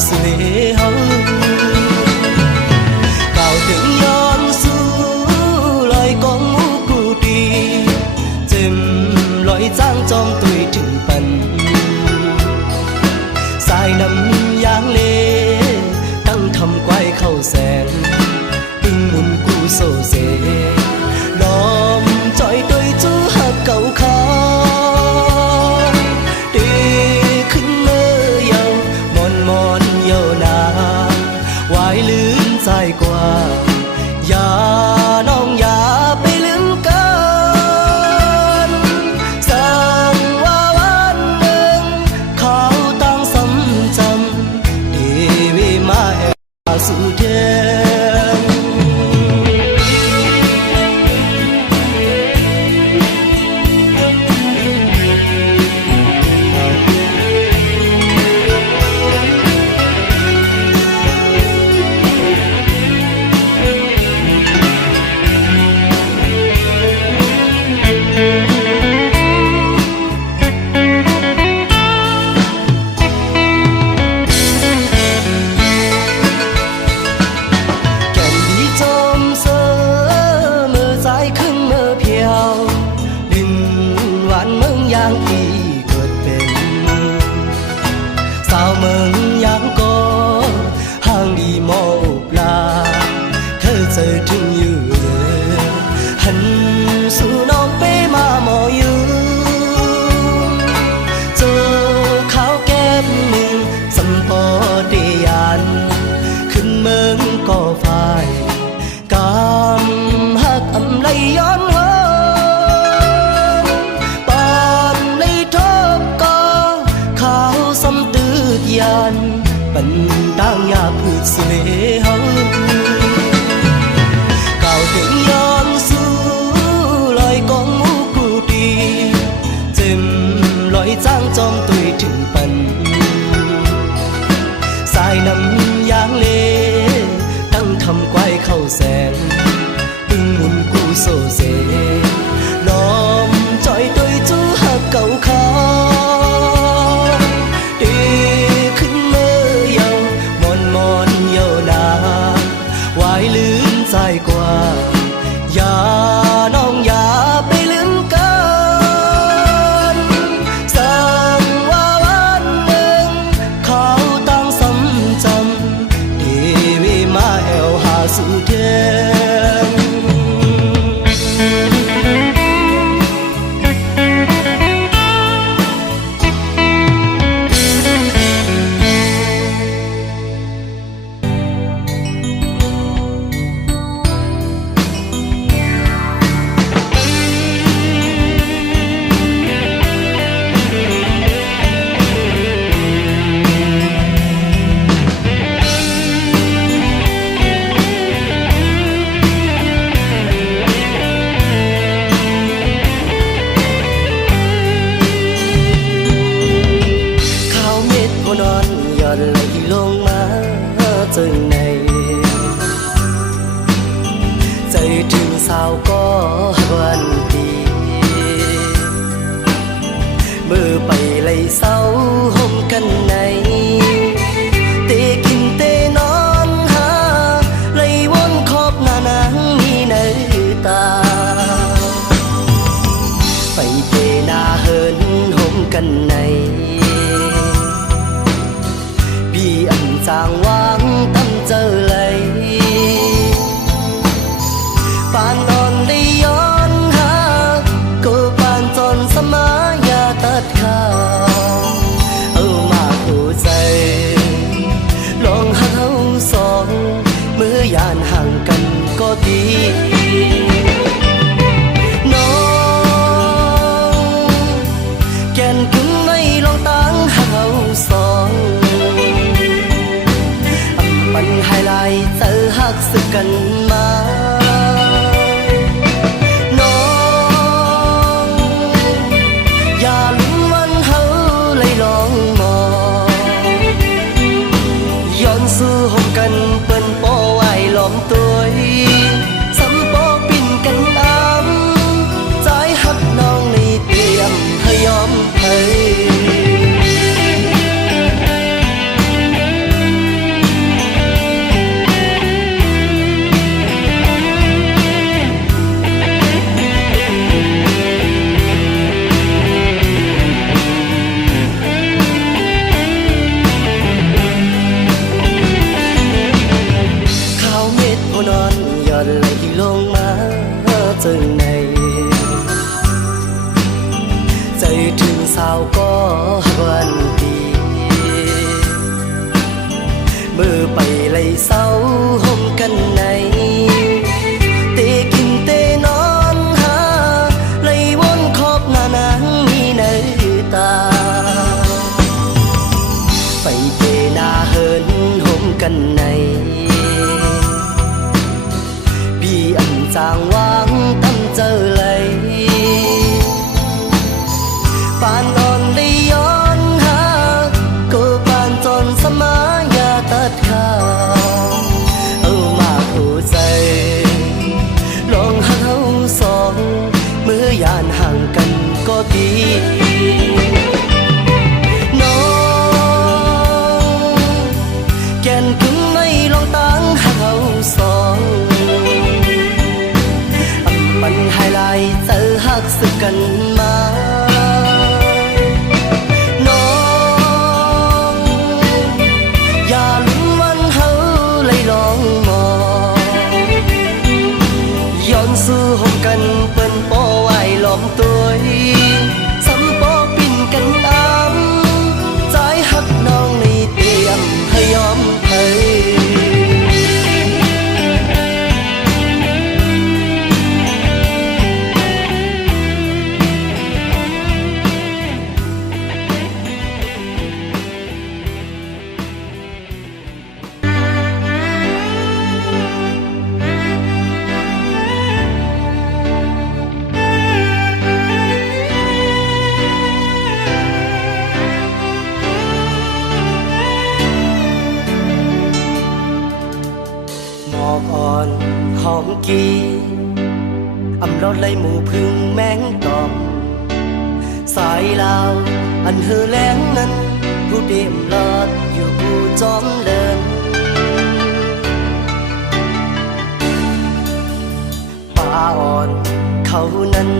sự lễ hậu vào tiếng nhón xu lời con ngũ cụ đi chìm lối giang trong tuổi trình bần dài năm giang lê tăng thầm quay khâu rèn kinh mùn cụ sổ dễ đom chọi đôi chú hạt cầu khó đi khinh mơ yêu mòn mòn yêu na hoài lươn dài qua ya nong yaไปลืมกันสั่งว่าวันหนึ่งเขาต้องซ้ำจำดีวิมาแห่สุดเย็นyangอีเกิดเป็นสาวเมืองยังก็ห่างดีมองปลาเธอเจอถึงอยู่หันสู่น้องไปมาหมออยู่เจอข้าวแก้มหนึ่งสัมปอดียันขึ้นเมืองก็ฝ่ายกำหักอำไลย้อนปันต่างยาพืชสิเลหงเก่าถึงย้อนสู้ลอยกองมูกูดีเจ็มลอยจ้างจอมตุยถึงปันสายน้ำยางเลตั้งทำไกวเข้าแสงตึงมุนกูโซเซล้อมจอยตุยจูหักเก่าขาลื่นใจกว่าอย่าน้องอย่าไปลืมกันสั่งว่าวันหนึ่งเขาต้องซ้ำจำดีวิมาแอวหาสู่เทียนนอนหย่อนไหลลงมาจึงในใจถึงสาวก็วันดีมือไปไหลเศร้าห่มกันในเตกินเตนอนหาไหลวนขอบหน้านางมีในตาไปเตนาเหินห่มกันในจางวางตั้งเจอเลยปานนอนได้ย้อนหาก็ปานจนสมายาตัดขาเอามาหัวใจลองหาสองเมื่อยานห่างกันก็ดีน้องแก่นขึ้นไม่ลองตั้งหาสองปันให้ลายเจอหักสึกกันมาน้องอย่าลืมวันเฮาเลยลองมองย้อนสู่ห่มกันเปิ้นปอไว้ล้อมตัวสำปอปิ่นกันอ้ำใจหักน้องในเตรียมให้ยอมให้ ลงมาจึงในใจถึงสาวก็วันดีเมื่อไปไล่เศร้าห่มกันในเตกินเตนอนหาไล่วนขอบหน้านางมีในตาไปเตนาเหินห่มกันในพี่อันจางวางตั้งเจอเลยปานนอนได้ย้อนหาก็ปานจนสมายาตัดขาเอามาหัวใจลองหาสองเมื่อยานห่างกันก็ดีน้องแก่นกึ่งไม่ลองตั้งหาสองปันไฮไลท์เจอหักสึกกันมาน้องอย่าลุ้นวันเฮาเลยลองมองย้อนสู้หงกันเปิ้นปอไว้ล้อมตัวซ้ำปอปิ่นกันอ้ำใจหักน้องในเตรียมให้ยอมให้หอมกีอำรอดไล่หมูพึ่งแมงตอมสายลาวอันเฮอแรงนั้นผู้เดียมลอดอยู่ผู้จอมเดินป่าอ่อนเขานั้น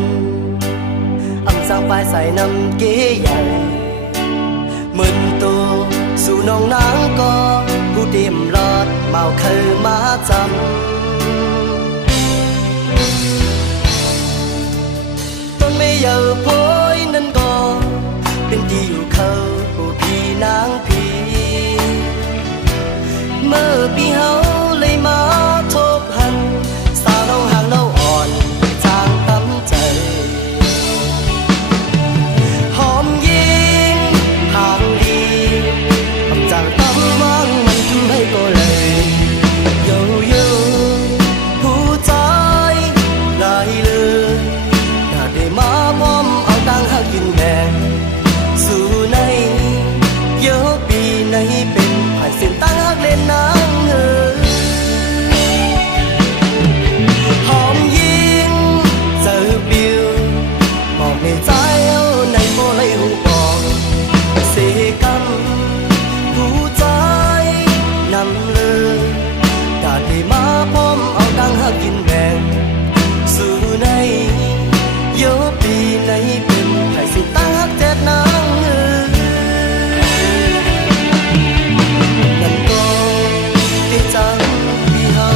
อำสร้างปลายใส่น้ำเก๋ใหญ่มึนตัวสู่น้องนางก็ผู้เดียมลอดเมาเคยมาจำไม่อยากโพยนั้นก็เป็นที่อยู่เขาผู้พี่นางพี่เมื่อปีเฮาเลยมาทบหันสาวเราห่างเราอ่อนจางตั้มใจหอมยิงห่างดีทำจางตั้มว่างมันทำให้ก็เลยโยโย่ผู้ใจลายเลยได้มาพร้อมเอาตังหากินแบ่งสู่ในเยอะปีในเป็นผ่านเส้นตั้งหักเล่นนางหอมยิงเจอบิวบอกในใจเอาในโมเลยหูบอกเสกันผู้ใจนำเลยได้มาพร้อมเอาตังหากินแบ่งสู่ในโยปีในเป็นใครสิตั้งหักแจกนางนั่นก็ที่จังพี่เฮา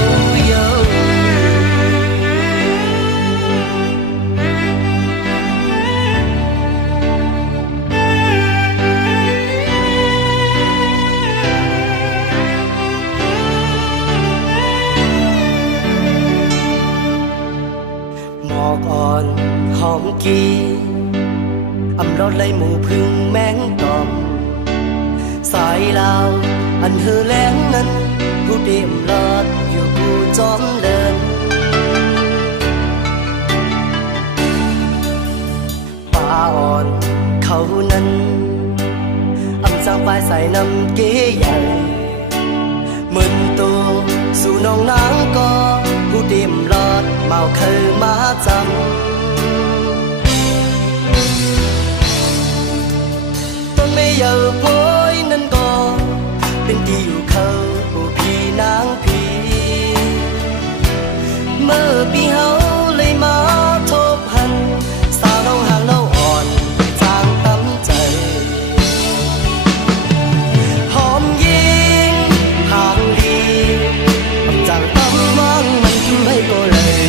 เยอะหมอกอ่อนหอมกีอำรอดไล่หมูพึ่งแมงตอมสายลาวอันเฮอแรงนั้นผู้เดียมลอดอยู่ผู้จอมเดินป่าอ่อนเขานั้นอำสร้างปลายใส่น้ำเก๋ใหญ่มึนตัวสู่น้องนางก็ผู้เดียมลอดเมาเคยมาจำไม่อยากโพยนั้นก็เป็นที่อยู่เขาผู้พี่นางพี่เมื่อปีเฮาเลยมาทบหันสาวเราห่างเราอ่อนจางตั้มใจหอมยิงห่างดีจางตั้มว่างมันทำให้ก็เลย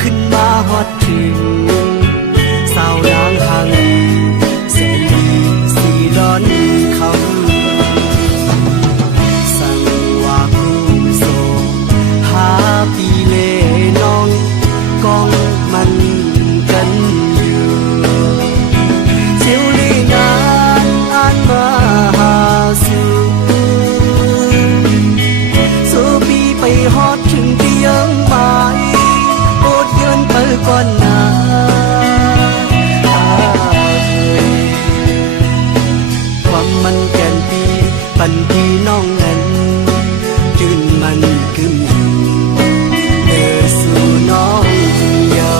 ขึ้นมาฮอดถึงสาวนางหังแสนดีสีร้อนคำสั่งว่าครูโซหาปีเลน้องกองมันกันอยู่เที่ยวนี้นานอ่านมาหาสู่สู่ปีไปฮอดถึงที่ยังหมายโอดเยินไปก่อนหน้าความมันแก่นปีปันพี่น้องนั้นจืนมันกึมเดินสู่น้องเยา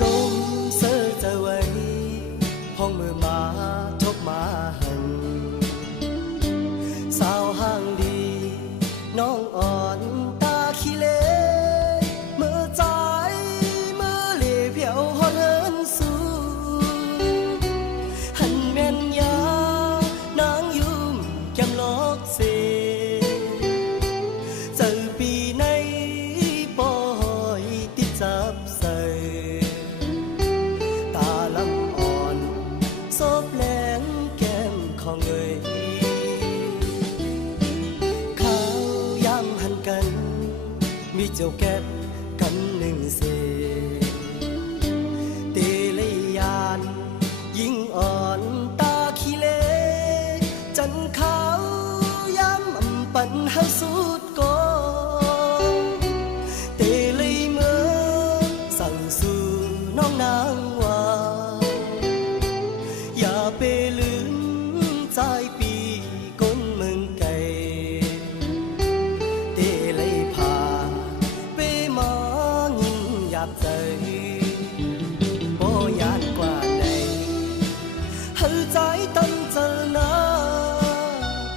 จงเสื้อจะไว้ห้องมือมาทบมาหันสาวห่างดีน้องอ่อนตาขี้เล่เมื่อใจเมื่อเล่เพียวฮอดเฮินสู่หันแม่นยานางยุ่มแก้มลอกเสเจอปีในปอยติดจับใส่ซบแหลงแก้มของเอ่ยข้าวยำหันกันมีเจ้าแก็บกันหนึ่งเศษเตเลยยานยิ่งอ่อนตาขี้เล่จันขาวยำปันให้สุดก่อนเตเลยเมื่อสั่งสู่น้องนางว่าอย่าไปลืมใจปีก้นเมืองไกลเตเลยพาไปมางินหยาบใจบ่ยานกว่าใดเฮาใจตั้งเจอหน้า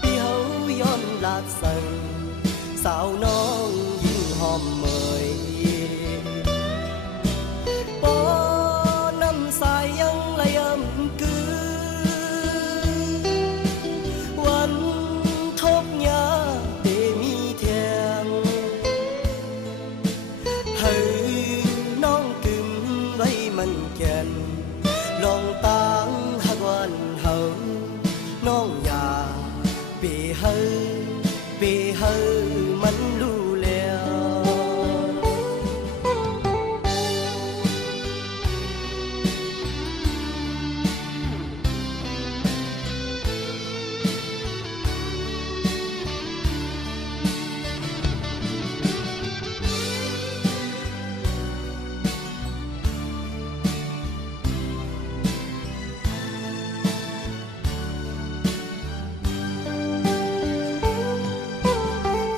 ปีเฮาย้อนลาดสั่งสาวน้องยิ่งหอมเมยบ่น้ำสายยังไหลกึวันทบยาเตมีแทงให้น้องกึมไว้มันแก่นลองตั้งหักวันเฮาน้องอย่าเปเฮาเปเฮามันรู้แล้ว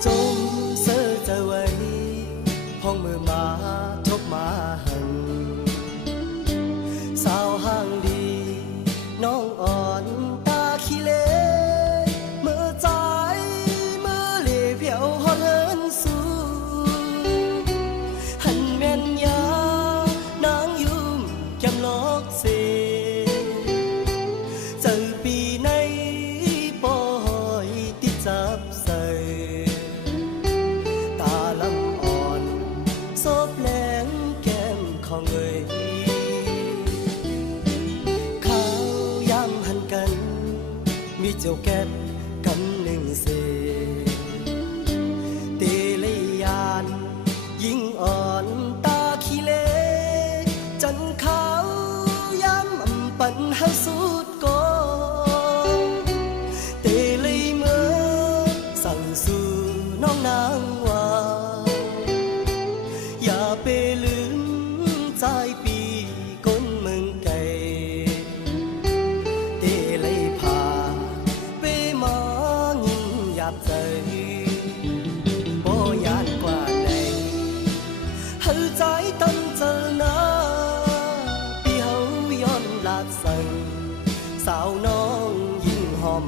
จงเสื้อจะไว้ห้องมือมาทบมาหันสาวห่างดีน้องอ่อนตาขี้เล่เมื่อใจเมื่อเล่เพียวฮอดเฮินสู่หันแม่นยานางยุ่มแก้มลอกเสเจอปีในปอยติดจับใส่ตาลำอ่อนซบแหลงแก้มของเอ่ยข้าวยำหันกันมีเจ้าแก็บกันหนึ่งเศษเตเลยยานยิ่งอ่อนตาขี้เล่จันขาวยำปัน เฮาสุดก่อนเตเลยเมื่อสั่งสู่น้องนางว่าอย่าไปลืมใจปีก้นเมืองไกลเตเลยพาไปมางินหยาบใจบ่ยานกว่าใดเฮาใจตั้งเจอหน้าปีเฮาย้อนลาดสั่งสาวน้องยิ่งหอม